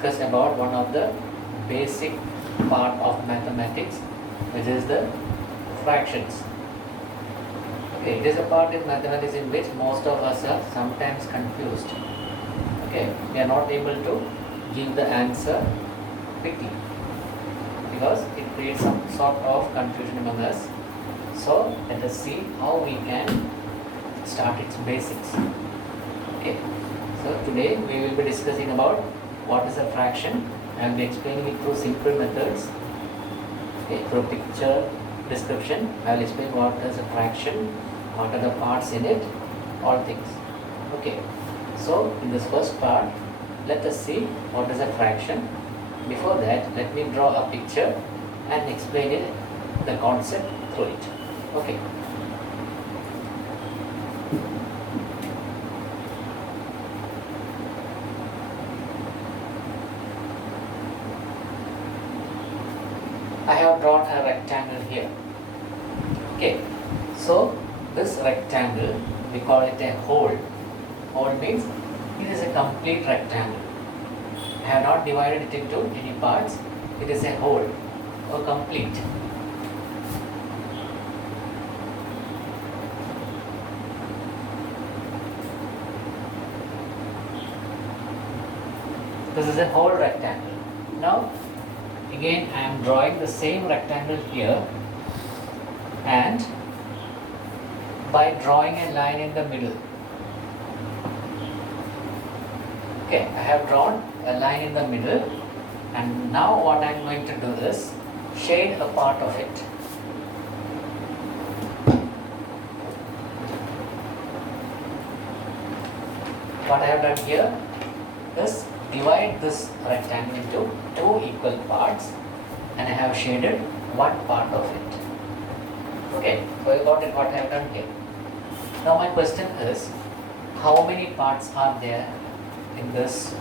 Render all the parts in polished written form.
discuss about one of the basic part of mathematics, which is the fractions. Okay, it is a part in mathematics in which most of us are sometimes confused. Okay, we are not able to give the answer quickly because it creates some sort of confusion among us. So let us see how we can start its basics. Okay, so today we will be discussing about what is a fraction. I will be explaining it through simple methods. Okay, through picture description, I will explain what is a fraction, what are the parts in it, all things. Okay, so in this first part, let us see what is a fraction. Before that, let me draw a picture and explain it, the concept through it. Okay. I have drawn a rectangle here. Okay, so this rectangle, we call it a whole. Whole means it is a complete rectangle. I have not divided it into any parts. It is a whole or complete. This is a whole rectangle. Now, again I am drawing the same rectangle here, and by drawing a line in the middle. Okay, I have drawn a line in the middle, and now what I am going to do is shade a part of it. What I have done here is divide this rectangle into two equal parts, and I have shaded one part of it. Okay, so you got it what I have done here. Now my question is, how many parts are there in this?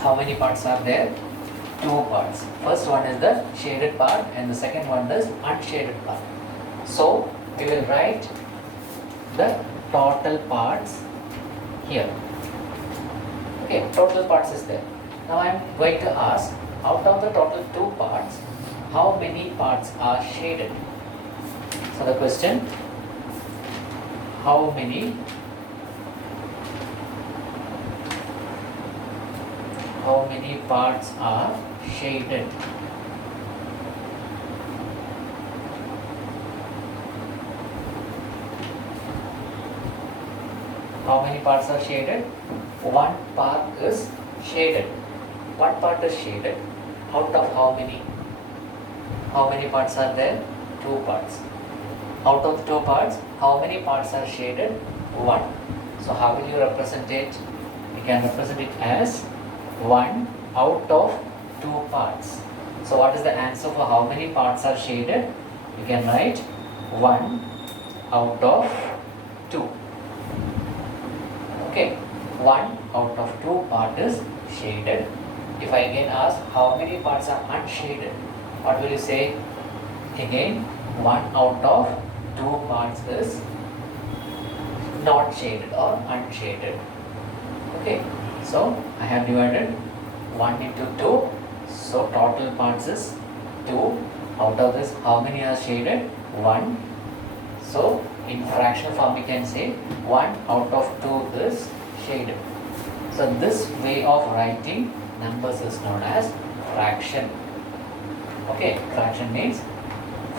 How many parts are there? Two parts. First one is the shaded part and the second one is unshaded part. So we will write the total parts here. Okay, total parts is there. Now I am going to ask, out of the total two parts, how many parts are shaded? So the question, how many parts are shaded? How many parts are shaded? One part is shaded. One part is shaded. Out of how many? How many parts are there? Two parts. Out of two parts, how many parts are shaded? One. So how will you represent it? You can represent it as 1 out of 2 parts. So what is the answer for how many parts are shaded? You can write 1 out of 2. Okay, 1 out of 2 part is shaded. If I again ask how many parts are unshaded, what will you say? Again, 1 out of 2 parts is not shaded or unshaded. Okay, so I have divided 1 into 2, so total parts is 2. Out of this, how many are shaded? 1. So in fractional form we can say 1 out of 2 is shaded. So this way of writing numbers is known as fraction. Okay, fraction means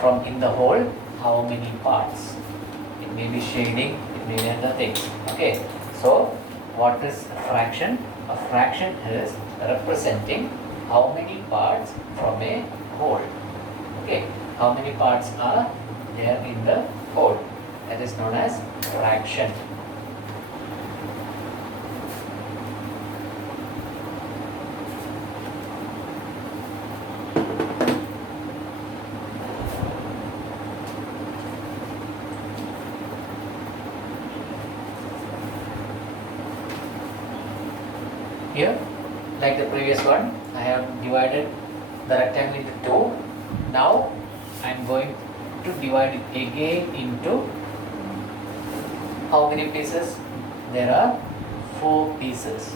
from in the whole, how many parts. It may be shading, it may be other things. Okay, so what is a fraction? A fraction is representing how many parts from a whole. Okay, how many parts are there in the whole? That is known as fraction. Here, like the previous one, I have divided the rectangle into 2. Now I am going to divide it again into how many pieces? There are 4 pieces.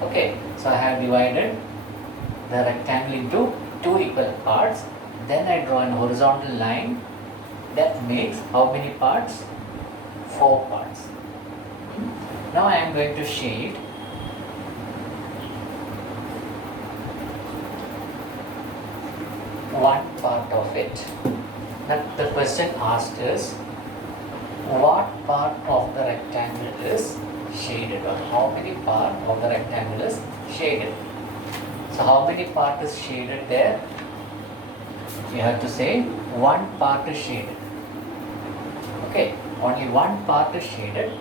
Okay, so I have divided the rectangle into two equal parts. Then I draw an horizontal line that makes how many parts? 4 parts. Now I am going to shade one part of it. Now the question asked is, what part of the rectangle is shaded, or how many part of the rectangle is shaded? So how many part is shaded there? You have to say one part is shaded. Okay, only one part is shaded,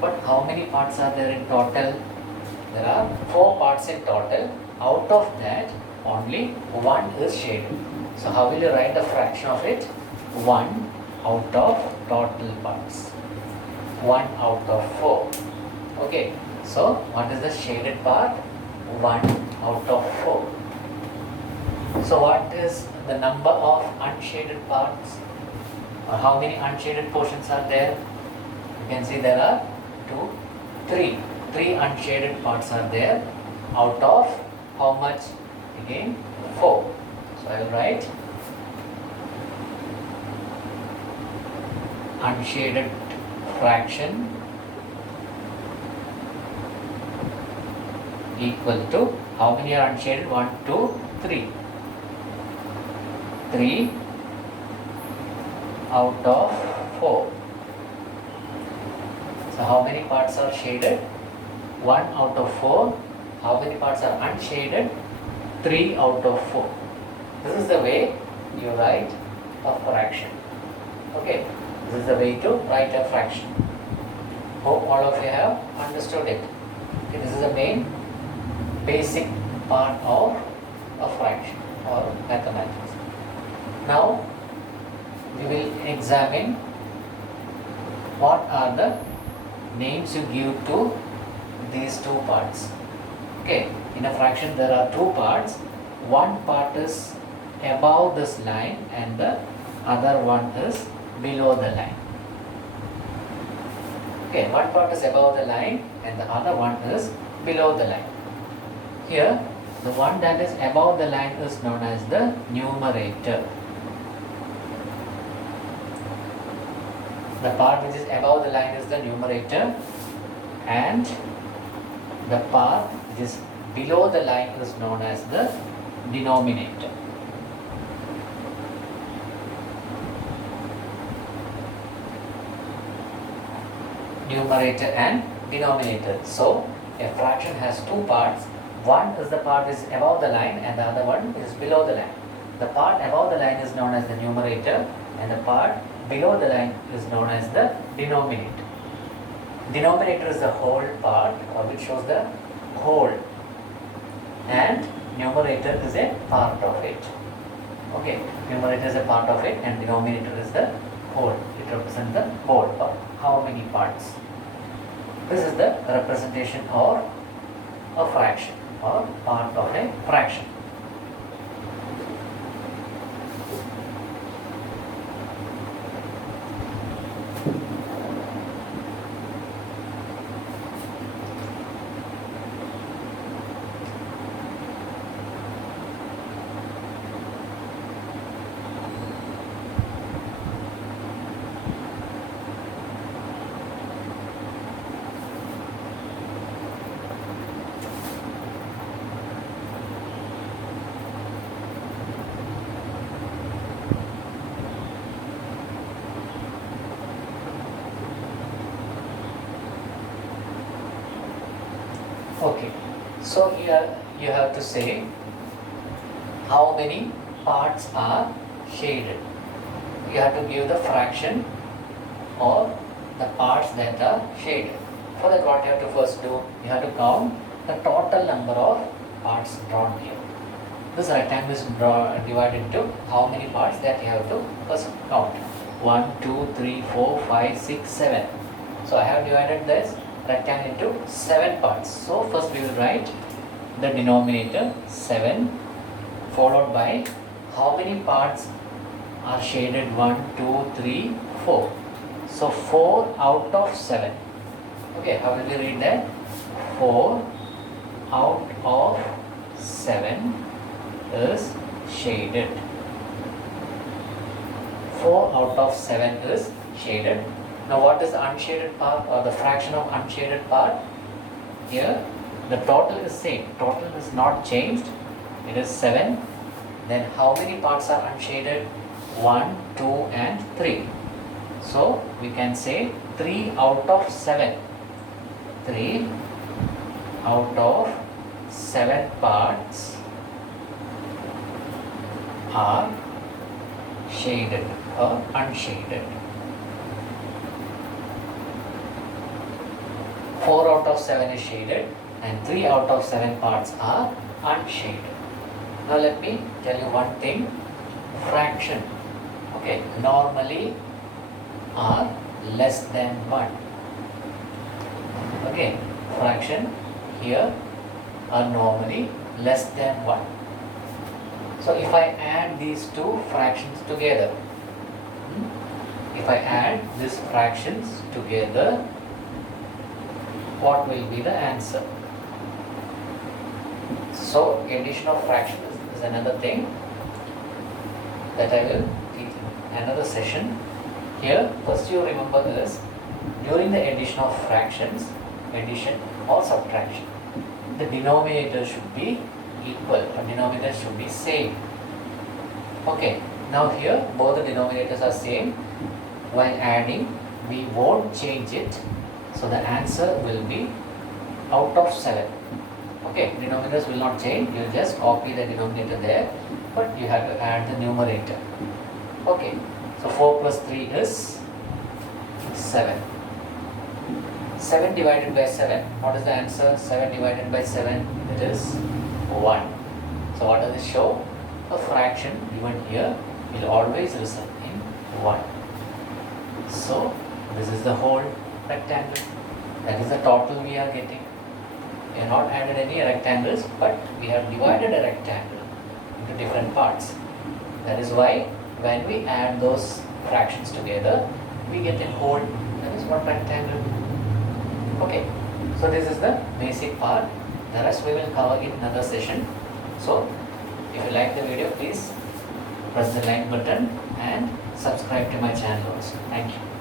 but how many parts are there in total? There are 4 parts in total. Out of that, only one is shaded. So how will you write the fraction of it? 1 out of total parts. 1 out of 4. Okay, so what is the shaded part? 1 out of 4. So what is the number of unshaded parts? Or how many unshaded portions are there? You can see there are 2, 3. 3 unshaded parts are there out of how much? Again 4. So I will write unshaded fraction equal to, how many are unshaded? 1, 2, 3. 3 out of 4. So how many parts are shaded? 1 out of 4. How many parts are unshaded? 3 out of 4. This is the way you write a fraction. Okay, this is the way to write a fraction. Hope all of you have understood it. Okay, this is the main basic part of a fraction or mathematics. Now we will examine what are the names you give to these 2 parts. Okay, in a fraction there are 2 parts. One part is above this line and the other one is below the line. Okay, one part is above the line and the other one is below the line. Here, the one that is above the line is known as the numerator. The part which is above the line is the numerator, and the part which is below the line is known as the denominator. Numerator and denominator. So a fraction has 2 parts. One is the part which is above the line and the other one is below the line. The part above the line is known as the numerator and the part below the line is known as the denominator. Denominator is the whole part, or which shows the whole, and numerator is a part of it. Okay, numerator is a part of it and denominator is the whole. It represents the whole part. How many parts? This is the representation of a fraction or part of a fraction. Okay, so here you have to say how many parts are shaded. You have to give the fraction or the parts that are shaded. For that, what you have to first do, you have to count the total number of parts drawn here. This rectangle is divided into how many parts that you have to first count. 1, 2, 3, 4, 5, 6, 7. So I have divided this rectangle into 7 parts. So first we will write the denominator 7, followed by how many parts are shaded? 1, 2, 3, 4. So 4 out of 7. Okay, how will we read that? 4 out of 7 is shaded. 4 out of 7 is shaded. Now what is the unshaded part or the fraction of unshaded part? Here the total is same. Total is not changed. It is 7. Then how many parts are unshaded? 1, 2 and 3. So we can say 3 out of 7. 3 out of 7 parts are shaded or unshaded. 4 out of 7 is shaded and 3 out of 7 parts are unshaded. Now let me tell you one thing. Fraction, okay, normally are less than 1. Okay, fraction here are normally less than 1. So if I add these two fractions together, if I add these fractions together, what will be the answer? So addition of fractions is another thing that I will teach in another session. Here, first you remember this, during the addition of fractions, addition or subtraction, the denominator should be equal, or denominator should be same. Okay, now here both the denominators are same. While adding, we won't change it, so the answer will be out of 7. Okay, denominators will not change, you just copy the denominator there, but you have to add the numerator. Okay, so 4 plus 3 is 7. 7 divided by 7, what is the answer? 7 divided by 7, it is 1. So what does it show? A fraction given here will always result in 1. So this is the whole rectangle. That is the total we are getting. We have not added any rectangles, but we have divided a rectangle into different parts. That is why when we add those fractions together, we get a whole. That is one rectangle. Okay, so this is the basic part. The rest we will cover in another session. So if you like the video, please press the like button and subscribe to my channel also. Thank you.